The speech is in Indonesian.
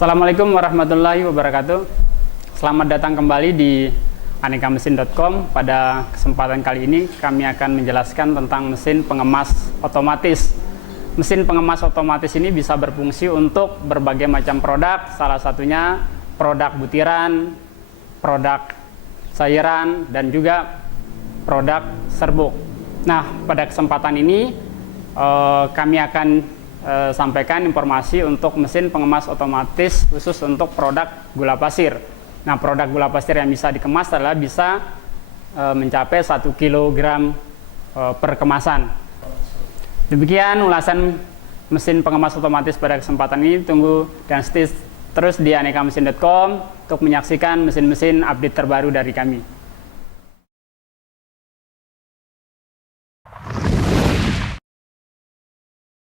Assalamualaikum warahmatullahi wabarakatuh. Selamat datang kembali di anekamesin.com. Pada kesempatan kali ini kami akan menjelaskan tentang mesin pengemas otomatis. Mesin pengemas otomatis ini bisa berfungsi untuk berbagai macam produk, salah satunya produk butiran, produk cairan, dan juga produk serbuk. Nah, pada kesempatan ini kami akan sampaikan informasi untuk mesin pengemas otomatis khusus untuk produk gula pasir. Nah, produk gula pasir yang bisa dikemas adalah bisa mencapai 1 kg per kemasan. Demikian ulasan mesin pengemas otomatis pada kesempatan ini. Tunggu dan stay terus di anekamesin.com untuk menyaksikan mesin-mesin update terbaru dari kami.